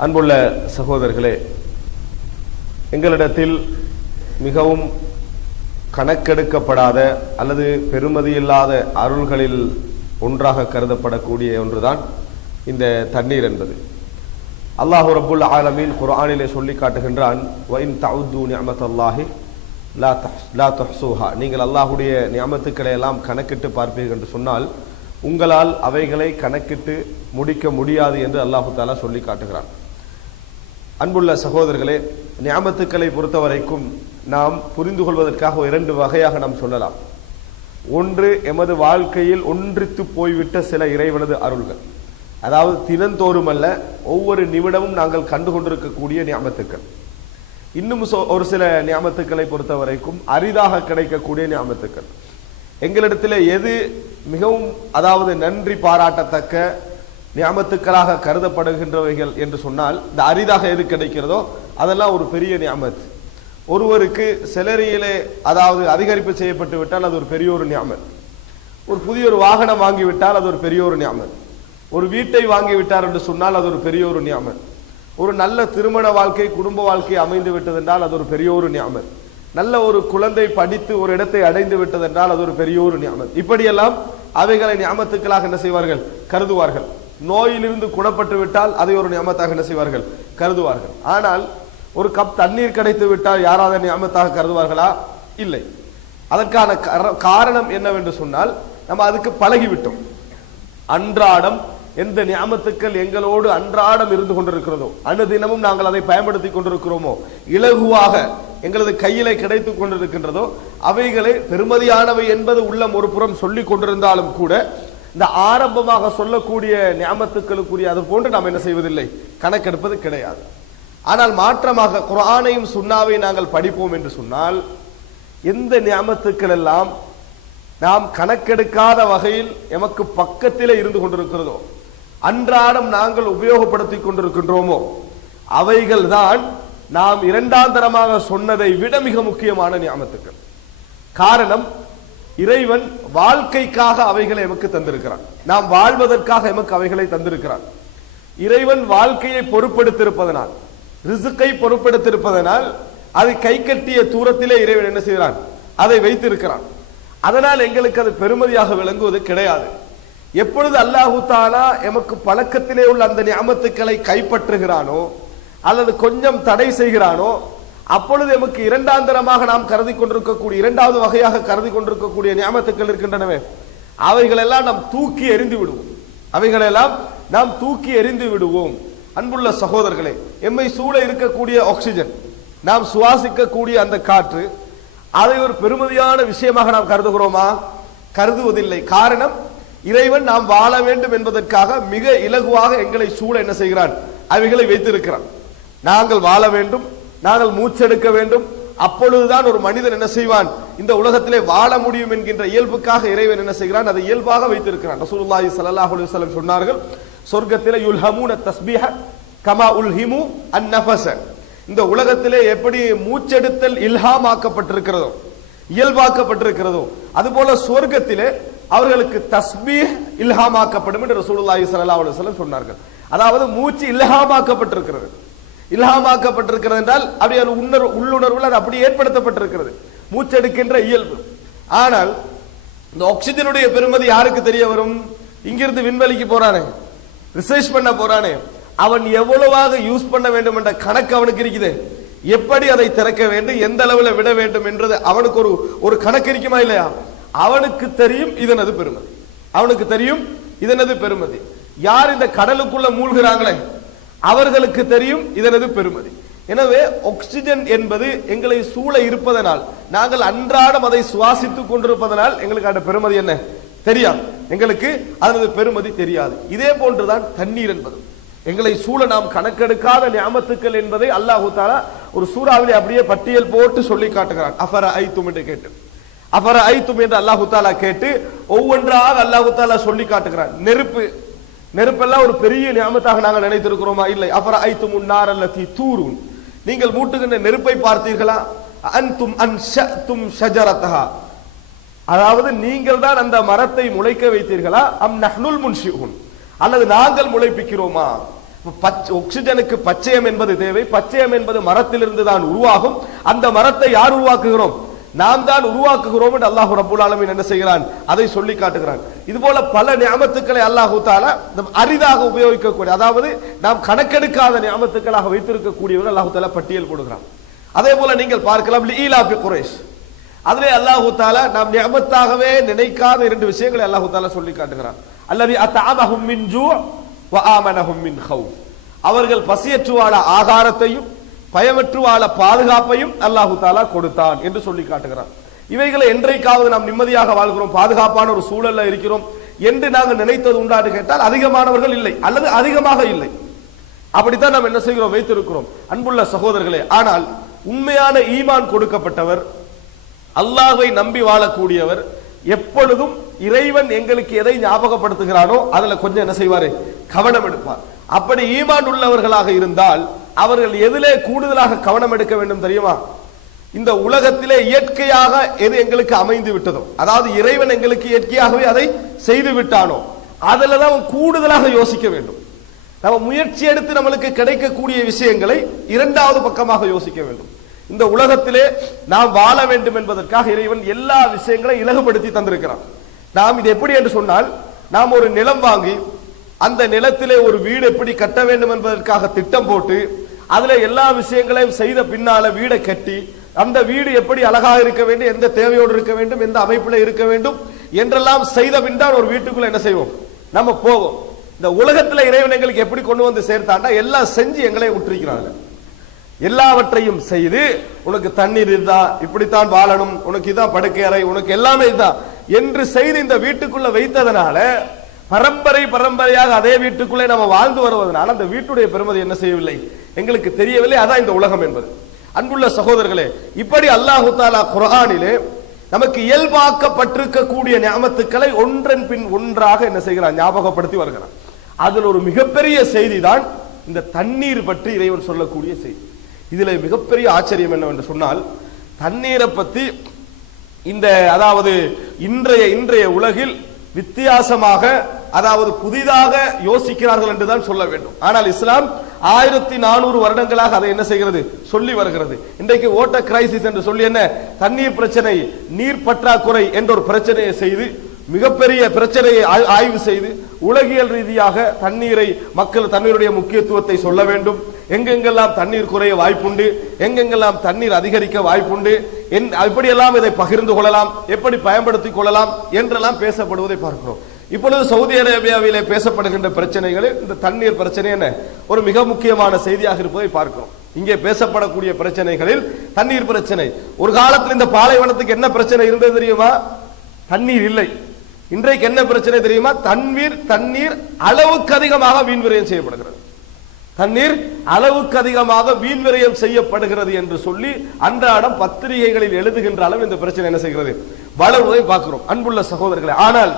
அன்புள்ள சகோதரர்களே, எங்களிடத்தில் மிகவும் கணக்கெடுக்கப்படாத அல்லது பெருமதியில்லாத அருள்களில் ஒன்றாக கருதப்படக்கூடிய ஒன்றுதான் இந்த தண்ணீர் என்பது. அல்லாஹு ரப்புல் ஆலமீன் குர்ஆனிலே சொல்லி காட்டுகின்றான், வஇன் தஉது நிஅமத்தல்லாஹி லா துஹ்ஸூஹா, நீங்கள் அல்லாஹ்வுடைய நியமத்துக்களை எல்லாம் கணக்கிட்டு பார்ப்பீர்கள் என்று சொன்னால் உங்களால் அவைகளை கணக்கிட்டு முடிக்க முடியாது என்று அல்லாஹு தஆலா சொல்லி காட்டுகிறான். அன்புள்ள சகோதரர்களே, நியமத்துக்களை பொறுத்தவரைக்கும் நாம் புரிந்து கொள்வதற்காக இரண்டு வகையாக நாம் சொல்லலாம். ஒன்று, எமது வாழ்க்கையில் ஒன்றித்து போய்விட்ட சில இறைவனது அருள்கள், அதாவது தினந்தோறும் அல்ல ஒவ்வொரு நிமிடமும் நாங்கள் கண்டு கொண்டிருக்கக்கூடிய நியமத்துக்கள். இன்னும் ஒரு சில நியமத்துக்களை பொறுத்தவரைக்கும் அரிதாக கிடைக்கக்கூடிய நியமத்துக்கள். எங்களிடத்தில் எது மிகவும் அதாவது நன்றி பாராட்டத்தக்க நியமத்துக்களாக கருதப்படுகின்றவைகள் என்று சொன்னால், இந்த அரிதாக எது கிடைக்கிறதோ அதெல்லாம் ஒரு பெரிய நியமத். ஒருவருக்கு செலரியிலே அதாவது அதிகரிப்பு செய்யப்பட்டு விட்டால் அது ஒரு பெரிய ஒரு நியமத். ஒரு புதிய ஒரு வாகனம் வாங்கிவிட்டால் அது ஒரு பெரிய ஒரு நியமத். ஒரு வீட்டை வாங்கிவிட்டார் என்று சொன்னால் அது ஒரு பெரிய ஒரு நியமத். ஒரு நல்ல திருமண வாழ்க்கை, குடும்ப வாழ்க்கை அமைந்து விட்டது என்றால் அது ஒரு பெரிய ஒரு நியமத். நல்ல ஒரு குழந்தை படித்து ஒரு இடத்தை அடைந்து விட்டது என்றால் அது ஒரு பெரிய ஒரு நியமத். இப்படியெல்லாம் அவைகளை நியமத்துக்களாக என்ன செய்வார்கள்? கருதுவார்கள். நோயிலிருந்து குணப்பட்டு விட்டால் அதை ஒரு நியமத்தாக என்ன செய்வார்கள்? கருதுவார்கள். ஆனால் ஒரு கப் தண்ணீர் கிடைத்து விட்டால் யாராவது நியமத்தாக கருதுவார்களா? இல்லை. அதற்கான காரணம் என்னவென்று சொன்னால், நம்ம அதுக்கு பழகிவிட்டோம். அன்றாடம் எந்த நியமத்துக்கள் எங்களோடு அன்றாடம் இருந்து கொண்டிருக்கிறதோ, அனுதினமும் நாங்கள் அதை பயன்படுத்தி கொண்டிருக்கிறோமோ, இலகுவாக எங்களது கையிலே கிடைத்துக் கொண்டிருக்கின்றதோ, அவைகளை பெருமதியானவை என்பது உள்ளம் ஒரு புறம் சொல்லிக் கொண்டிருந்தாலும் கூட இந்த ஆரம்பமாக சொல்லக்கூடிய நியமத்துக்களுக்குரிய அது போன்று நாம் என்ன செய்வதில்லை, கணக்கெடுப்பது கிடையாது. ஆனால் மாற்றமாக குர்ஆனையும் சுன்னாவை நாங்கள் படிப்போம் என்று சொன்னால், எந்த நியமத்துக்கள் எல்லாம் நாம் கணக்கெடுக்காத வகையில் எமக்கு பக்கத்திலே இருந்து கொண்டிருக்கிறதோ, அன்றாடம் நாங்கள் உபயோகப்படுத்தி கொண்டிருக்கின்றோமோ, அவைகள் தான் நாம் இரண்டாம் தரமாக சொன்னதை விட மிக முக்கியமான நியமத்துக்கள். காரணம், இறைவன் வாழ்க்கைக்காக அவைகளை எமக்கு தந்திருக்கிறான். நாம் வாழ்வதற்காக எமக்கு அவைகளை தந்திருக்கிறான். இறைவன் வாழ்க்கையை பொறுப்பெடுத்திருப்பதனால், ரிசுக்கை பொறுப்பெடுத்திருப்பதனால், அது கை கட்டிய தூரத்திலே இறைவன் என்ன செய்கிறான்? அதை வைத்திருக்கிறான். அதனால் எங்களுக்கு அது பெருமதியாக விளங்குவது கிடையாது. எப்பொழுது அல்லாஹு தஆலா எமக்கு பழக்கத்திலே உள்ள அந்த நியமத்துக்களை கைப்பற்றுகிறானோ அல்லது கொஞ்சம் தடை செய்கிறானோ, அப்பொழுது எமக்கு இரண்டாந்தரமாக நாம் கருதி கொண்டிருக்கக்கூடிய இரண்டாவது வகையாக கருதி கொண்டிருக்கக்கூடிய நியமத்துக்கள் இருக்கின்றனவே, அவைகளெல்லாம் நாம் தூக்கி எறிந்து விடுவோம். அவைகளெல்லாம் நாம் தூக்கி எறிந்து விடுவோம். அன்புள்ள சகோதரர்களே, எம்மை சூழ இருக்கக்கூடிய ஆக்சிஜன், நாம் சுவாசிக்கக்கூடிய அந்த காற்று, அதை ஒரு பெருமதியான விஷயமாக நாம் கருதுகிறோமா? கருதுவதில்லை. காரணம், இறைவன் நாம் வாழ வேண்டும் என்பதற்காக மிக இலகுவாக எங்களை சூழ என்ன செய்கிறான்? அவைகளை வைத்திருக்கிறான். நாங்கள் வாழ வேண்டும், நாங்கள் மூச்செடுக்க வேண்டும், அப்பொழுதுதான் ஒரு மனிதன் என்ன செய்வான்? இந்த உலகத்திலே வாழ முடியும் என்கின்ற இயல்புக்காக இறைவன் என்ன செய்கிறான்? அதை இயல்பாக வைத்திருக்கிறான். ரசூலுல்லாஹி ஸல்லல்லாஹு அலைஹி வஸல்லம் சொன்னார்கள், சொர்க்கத்திலே யுல்ஹமூன தஸ்பீஹ கமா உல்ஹிமு அன்-நஃபஸ, இந்த உலகத்திலே எப்படி மூச்செடுத்தல் இல்ஹாம் ஆக்கப்பட்டிருக்கிறதோ, இயல்பாக்கப்பட்டிருக்கிறதோ, அதுபோல சொர்க்கத்திலே அவர்களுக்கு தஸ்பீஹ் இல்ஹாமாக்கப்படும் என்று ரசூலுல்லாஹி ஸல்லல்லாஹு அலைஹி வஸல்லம் சொன்னார்கள். அதாவது மூச்சு இல்ஹாமாக்கப்பட்டிருக்கிறது. இல்ஹாமாக்கப்பட்டிருக்கிறது என்றால் அப்படியே உள்ளுணர்வுல அது அப்படி ஏற்படுத்தப்பட்டிருக்கிறது, மூச்செடுக்கின்ற இயல்பு. ஆனால் இந்த ஆக்சிஜனுடைய பெருமதி யாருக்கு தெரிய வரும்? இங்கிருந்து விண்வெளிக்கு போறானே, ரிசர்ச் பண்ண போறானே, அவன் எவ்வளவாக யூஸ் பண்ண வேண்டும் என்ற கணக்கு அவனுக்கு இருக்குது. எப்படி அதை திறக்க வேண்டும், எந்த அளவில் விட வேண்டும் என்றது அவனுக்கு ஒரு கணக்கு இருக்குமா இல்லையா? அவனுக்கு தெரியும் இதனது பெருமதி, அவனுக்கு தெரியும் இதனது பெருமதி. யார் இந்த கடலுக்குள்ள மூழ்கிறாங்களே அவர்களுக்கு தெரியும் இதனது பெருமதி. எனவே ஆக்சிஜன் என்பது எங்களை சூழ இருப்பதனால், நாங்கள் அன்றாடம் அதை சுவாசித்துக் கொண்டிருப்பதனால் எங்களுக்கு அந்த பெருமதி என்ன தெரியாது, எங்களுக்கு அதனது பெருமதி தெரியாது. இதே போன்றுதான் தண்ணீர் என்பது. எங்களை சூழ நாம் கணக்கெடுக்காத நியமத்துக்கள் என்பதை அல்லாஹு தஆலா ஒரு சூறாவிலே அப்படியே பட்டியல் போட்டு சொல்லி காட்டுகிறான். அஃபர ஐத்தும் என்று கேட்டு, அஃபர ஐத்தும் என்று அல்லாஹு தஆலா கேட்டு ஒவ்வொன்றாக அல்லாஹு தஆலா சொல்லி காட்டுகிறான். நெருப்பெல்லாம் ஒரு பெரிய நியமத்தாக நாங்கள் நினைத்திருக்கிறோமா? இல்லை. அஃபர ஐத்துமுன் நார் அல்லதி தூரூன், நீங்கள் மூட்டுகின்ற நெருப்பை பார்த்தீர்களா? அன்தும் அன்ஷஅதும் ஷஜரதஹா, அதாவது நீங்கள் தான் அந்த மரத்தை முளைக்க வைத்தீர்களா? அம் நஹ்னுல் முன்ஷிஊன், அல்லது நாங்கள் முளைப்பிக்கிறோமா? ஆக்சிஜனுக்கு பச்சையம் என்பது தேவை. பச்சையம் என்பது மரத்திலிருந்து தான் உருவாகும். அந்த மரத்தை யார் உருவாக்குகிறோம்? நாம் தான் உருவாக்குகிறோம் என்று அல்லாஹ் ரப்பல் ஆலமீன் என்ன செய்கிறான்? அதை சொல்லி காட்டுகிறான். இது போல பல நியமத்துக்களை அல்லாஹ் தஆலா அரிதாக உபயோகிக்கக்கூடிய, அதாவது நாம் கணக்கெடுக்காத நியமத்துக்களாக வைத்திருக்கக்கூடியவர்கள் அல்லாஹ் தஆலா பட்டியல் போடுகிறான். அதே போல நீங்கள் பார்க்கலாம் ஈலாஃபி குரைஷ், அதிலே அல்லாஹ் தஆலா நாம் நியமத்தாகவே நினைக்காத இரண்டு விஷயங்களை அல்லாஹ் தஆலா சொல்லி காட்டுகிறான். அல்லதி அத்அமஹும் மின் ஜூ வ ஆமனஹும் மின் கௌஃப், அவர்கள் பசியற்று வாழ ஆகாரத்தையும் பயமற்று வாழ பாதுகாப்பையும் அல்லாஹ் தஆலா கொடுத்தான் என்று சொல்லி காட்டுகிறான். இவைகளை என்றைக்காவது நாம் நிம்மதியாக வாழ்கிறோம், பாதுகாப்பான ஒரு சூழல்ல இருக்கிறோம் என்று நாங்கள் நினைத்தது உண்டான்னு கேட்டால் அதிகமானவர்கள் இல்லை, அல்லது அதிகமாக இல்லை. அப்படித்தான் நாம் என்ன செய்கிறோம், வைத்திருக்கிறோம். அன்புள்ள சகோதரர்களே, ஆனால் உண்மையான ஈமான் கொடுக்கப்பட்டவர், அல்லாஹ்வை நம்பி வாழக்கூடியவர் எப்பொழுதும் இறைவன் எங்களுக்கு எதை ஞாபகப்படுத்துகிறானோ அதுல கொஞ்சம் என்ன செய்வாரு, கவனம் எடுப்பார். அப்படி ஈமான் உள்ளவர்களாக இருந்தால் அவர்கள் எதிலே கூடுதலாக கவனம் எடுக்க வேண்டும் தெரியுமா? இந்த உலகத்திலே இயற்கையாக எது எங்களுக்கு அமைந்து விட்டதோ, அதாவது இறைவன் எங்களுக்கு இயற்கையாகவே அதை செய்து விட்டானோ அதுல தான் கூடுதலாக யோசிக்க வேண்டும். நம்ம முயற்சி எடுத்து நம்மளுக்கு கிடைக்கக்கூடிய விஷயங்களை இரண்டாவது பக்கமாக யோசிக்க வேண்டும். இந்த உலகத்திலே நாம் வாழ வேண்டும் என்பதற்காக இறைவன் எல்லா விஷயங்களையும் இலகுபடுத்தி தந்திருக்கிறான். நாம் இது எப்படி என்று சொன்னால், நாம் ஒரு நிலம் வாங்கி அந்த நிலத்திலே ஒரு வீடு எப்படி கட்ட வேண்டும் என்பதற்காக திட்டம் போட்டு அதுல எல்லா விஷயங்களையும் செய்த பின்னால வீடை கட்டி அந்த வீடு எப்படி அழகாக இருக்க வேண்டும், எந்த தேவையோடு இருக்க வேண்டும், எந்த அமைப்புல இருக்க வேண்டும் என்றெல்லாம் செய்த பின் தான் ஒரு வீட்டுக்குள்ள என்ன செய்வோம், நம்ம போவோம். இந்த உலகத்துல இறைவன் எங்களுக்கு எப்படி கொண்டு வந்து சேர்த்தாண்டா எல்லாம் செஞ்சு எங்களை விட்டுருக்கிறாங்க. எல்லாவற்றையும் செய்து உனக்கு தண்ணீர் இதுதான், இப்படித்தான் வாழணும், உனக்கு இதான் படுக்கை அறை, உனக்கு எல்லாமே இதுதான் என்று செய்து இந்த வீட்டுக்குள்ள வைத்ததனால பரம்பரையாக அதே வீட்டுக்குள்ளே நம்ம வாழ்ந்து வருவதனால அந்த வீட்டுடைய பெருமதி என்ன செய்யவில்லை, எங்களுக்கு தெரியவில்லை. அதான் இந்த உலகம் என்பது. அன்புள்ள சகோதரர்களே, இப்படி அல்லாஹ் தஆலா குர்ஆனிலே நமக்கு இயல்பாக்கப்பட்டிருக்கக்கூடிய நியமத்துக்களை ஒன்றன் பின் ஒன்றாக என்ன செய்கிறான், ஞாபகப்படுத்தி வருகிறான். அதில் ஒரு மிகப்பெரிய செய்தி தான் இந்த தண்ணீர் பற்றி இறைவன் சொல்லக்கூடிய செய்தி. இதுல மிகப்பெரிய ஆச்சரியம் என்னவென்று சொன்னால், தண்ணீரை பத்தி இந்த அதாவது இன்றைய உலகில் வித்தியாசமாக, அதாவது புதிதாக யோசிக்கிறார்கள் என்றுதான் சொல்ல வேண்டும். ஆனால் இஸ்லாம் 1400 வருடங்களாக அதை என்ன செய்கிறது, சொல்லி வருகிறது. இன்றைக்கு வாட்டர் கிரைசிஸ் என்று சொல்லி என்ன, தண்ணீர் பிரச்சனை, நீர் பற்றாக்குறை என்ற ஒரு பிரச்சனையை செய்து மிகப்பெரிய பிரச்சனையை ஆய்வு செய்து உலகியல் ரீதியாக தண்ணீரை மக்கள் தண்ணீருடைய முக்கியத்துவத்தை சொல்ல வேண்டும். எங்கெங்கெல்லாம் தண்ணீர் குறைய வாய்ப்புண்டு, எங்கெங்கெல்லாம் தண்ணீர் அதிகரிக்க வாய்ப்புண்டு, எப்படியெல்லாம் இதை பகிர்ந்து கொள்ளலாம், எப்படி பயன்படுத்திக் கொள்ளலாம் என்றெல்லாம் பேசப்படுவதை பார்க்கிறோம். இப்பொழுது சவுதி அரேபியாவிலே பேசப்படுகின்ற பிரச்சனைகளில் இந்த தண்ணீர் பிரச்சனை என்ன ஒரு மிக முக்கியமான செய்தியாக இருப்பதை பார்க்கிறோம். இங்கே பேசப்படக்கூடிய பிரச்சனைகளில் தண்ணீர் பிரச்சனை. ஒரு காலத்தில் இந்த பாலைவனத்துக்கு என்ன பிரச்சனை இருந்தது தெரியுமா? தண்ணீர் இல்லை. இன்றைக்கு என்ன பிரச்சனை தெரியுமா? தண்ணீர் அளவுக்கு அதிகமாக வீண் விரயம் செய்யப்படுகிறது. தண்ணீர் அளவுக்கு அதிகமாக வீண் விரயம் செய்யப்படுகிறது என்று சொல்லி அன்றாடம் பத்திரிகைகளில் எழுதுகின்ற அளவு இந்த பிரச்சனை என்ன செய்கிறது, வளர்வதை பார்க்கிறோம். அன்புள்ள சகோதரர்களே, ஆனால்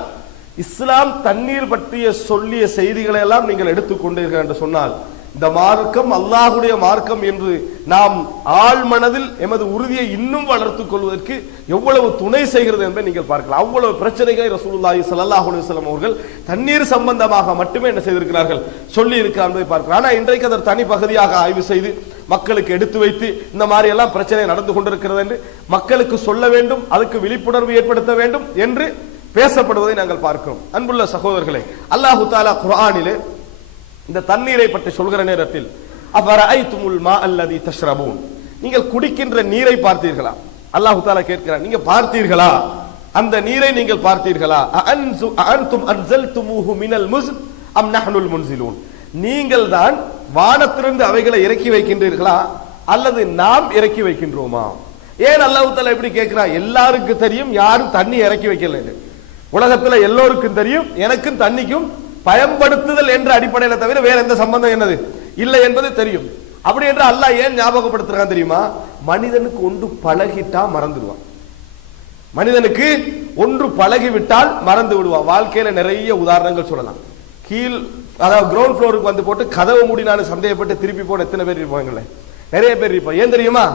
இஸ்லாம் தண்ணீர் பற்றிய சொல்லிய செய்திகளை எல்லாம் நீங்கள் எடுத்துக்கொண்டீர்கள் என்று சொன்னால், இந்த மார்க்கம் அல்லாஹ்வுடைய மார்க்கம் என்று நாம் ஆழ் மனதில் எமது உறுதியை இன்னும் வளர்த்துக் கொள்வதற்கு எவ்வளவு துணை செய்கிறது என்பதை நீங்கள் பார்க்கலாம். அவ்வளவு பிரச்சனைகளை ரசூலுல்லாஹி ஸல்லல்லாஹு அலைஹி வஸல்லம் அவர்கள் தண்ணீர் சம்பந்தமாக மட்டுமே என்ன செய்திருக்கிறார்கள், சொல்லி இருக்கிறார் என்பதை பார்க்கிறோம். ஆனால் இன்றைக்கு அதற்கு தனி பகுதியாக ஆய்வு செய்து மக்களுக்கு எடுத்து வைத்து இந்த மாதிரி எல்லாம் பிரச்சனை நடந்து கொண்டிருக்கிறது என்று மக்களுக்கு சொல்ல வேண்டும், அதுக்கு விழிப்புணர்வு ஏற்படுத்த வேண்டும் என்று பேசப்படுவதை நாங்கள் பார்க்கிறோம். அன்புள்ள சகோதரர்களே, அல்லாஹ் தஆலா குர்ஆனிலே இந்த தண்ணீரை பற்றி சொல்கிற நேரத்தில் அஃபரஐதுமுல் மா அல்லதி தஷ்ரபூன், நீங்கள் குடிக்கின்ற நீரை பார்த்தீர்களா? அல்லாஹ் தஆலா கேட்கிறார், நீங்க பார்த்தீர்களா? அந்த நீரை நீங்கள் பார்த்தீர்களா? அன்தும் அன்ஸல்துமூஹு மினல் முஸ்ன் அம் நஹ்னுல் முன்ஸிலூன், நீங்கள் தான் வானத்திலிருந்து அவைகளை இறக்கி வைக்கின்றீர்களா அல்லது நாம் இறக்கி வைக்கின்றோமா? ஏன் அல்லாஹ் தஆலா இப்படி கேட்கிறார்? எல்லாருக்கும் தெரியும் யாரும் தண்ணி இறக்கி வைக்கல. உலகத்துல எல்லோருக்கும் தெரியும் எனக்கும் தண்ணிக்கும் பயன்படுத்துதல் என்ற அடிப்படையில் தவிர வேற எந்த சம்பந்தம் என்னது இல்லை என்பது தெரியும். அப்படி என்று அல்லாஹ் ஏன் ஞாபகப்படுத்துறான் தெரியுமா? மனிதனுக்கு ஒன்று பழகிட்டா மறந்துடுவான். மனிதனுக்கு ஒன்று பழகிவிட்டால் மறந்து விடுவான். வாழ்க்கையில நிறைய உதாரணங்கள் சொல்லலாம். கீழ் அதாவது கிரவுண்ட் ஃப்ளோருக்கு வந்து போட்டு கதவு மூடினாலும் சந்தேகப்பட்டு திருப்பி போன எத்தனை பேர் இருப்பாங்களே, நிறைய பேர் இருப்போம். ஏன் தெரியுமா?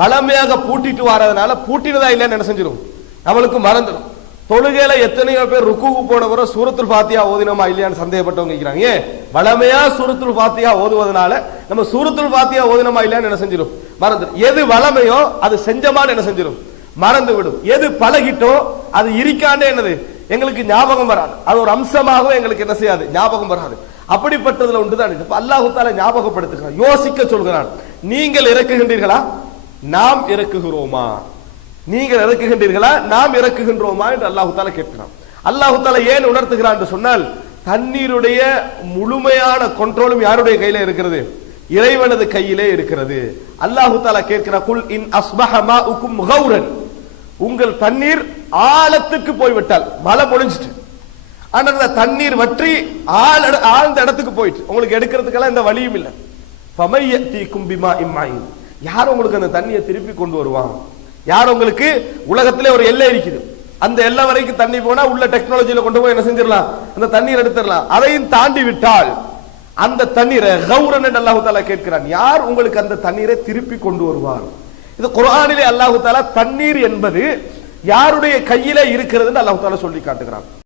வளமையாக பூட்டிட்டு வரதுனால பூட்டினதா இல்லைன்னு என்ன செஞ்சிடும், நம்மளுக்கு மறந்துடும். தொழுகையில எத்தனையோ பேர் ருக்குக்கு போனவரை சூரத்துல் ஃபாத்திஹா ஓதினோமா இல்லையான்னு சந்தேகப்பட்டவங்க இருக்கிறாங்க. ஏன் வளமையா சூரத்துல் ஃபாத்திஹா ஓதுவதனால நம்ம சூரத்துல் ஃபாத்திஹா ஓதினோமா இல்லையான்னு என்ன செஞ்சிடும், மறந்து. எது வளமையோ அது செஞ்சமான்னு என்ன செஞ்சிடும், மறந்து விடும். எது பழகிட்டோ அது இருக்காண்டே என்னது எங்களுக்கு ஞாபகம் வராது. அது ஒரு அம்சமாகவும் எங்களுக்கு என்ன செய்யாது, ஞாபகம் வராது. அப்படிப்பட்டதுல ஒன்றுதான் இது. அல்லாஹ் தஆலா ஞாபகப்படுத்துகிறான், யோசிக்க சொல்கிறான். நீங்கள் இறக்குகின்றீர்களா, நாம் இறக்குகிறோமா? நீங்கள் இறக்குகின்றீர்களா, நாம் இறக்குகின்றோமா என்று அல்லாஹ் தஆலா கேட்கிறான். அல்லாஹ் தஆலா ஏன் உணர்த்துகிறான் என்று சொன்னால், தண்ணீருடைய முழுமையான கண்ட்ரோலும் யாருடைய கையில இருக்கிறது, இறைவனது கையிலே இருக்கிறது. அல்லாஹ் தஆலா கேட்கிறான், குல் இன் அஸ்பஹ மாஉக்கும் கௌரன், உங்கள் தண்ணீர் ஆழத்துக்கு போய்விட்டால், மழை பொழிஞ்சிட்டு ஆனா அந்த தண்ணீர் வற்றி ஆழ்ந்த இடத்துக்கு போயிட்டு உங்களுக்கு எடுக்கிறதுக்கெல்லாம் இந்த வழியும் இல்லை. ஃபமையதீக்கும் பிமாஇன் மஈன், யார் உங்களுக்கு அந்த தண்ணியை திருப்பி கொண்டு வருவான்? யார் உங்களுக்கு, உலகத்திலே ஒரு எல்லை இருக்குது, அந்த எல்லை வரைக்கும் தண்ணி போனா உள்ள டெக்னாலஜியில கொண்டு போய் என்ன செஞ்சிடலாம், அந்த தண்ணீர் எடுத்துடலாம். அதையும் தாண்டி விட்டால் அந்த தண்ணீரை கௌரன் என்று அல்லாஹ் தஆலா கேட்கிறான், யார் உங்களுக்கு அந்த தண்ணீரை திருப்பி கொண்டு வருவார்? இது குர்ஆனிலே அல்லாஹ் தஆலா தண்ணீர் என்பது யாருடைய கையிலே இருக்கிறது என்று அல்லாஹ் தஆலா சொல்லி காட்டுகிறான்.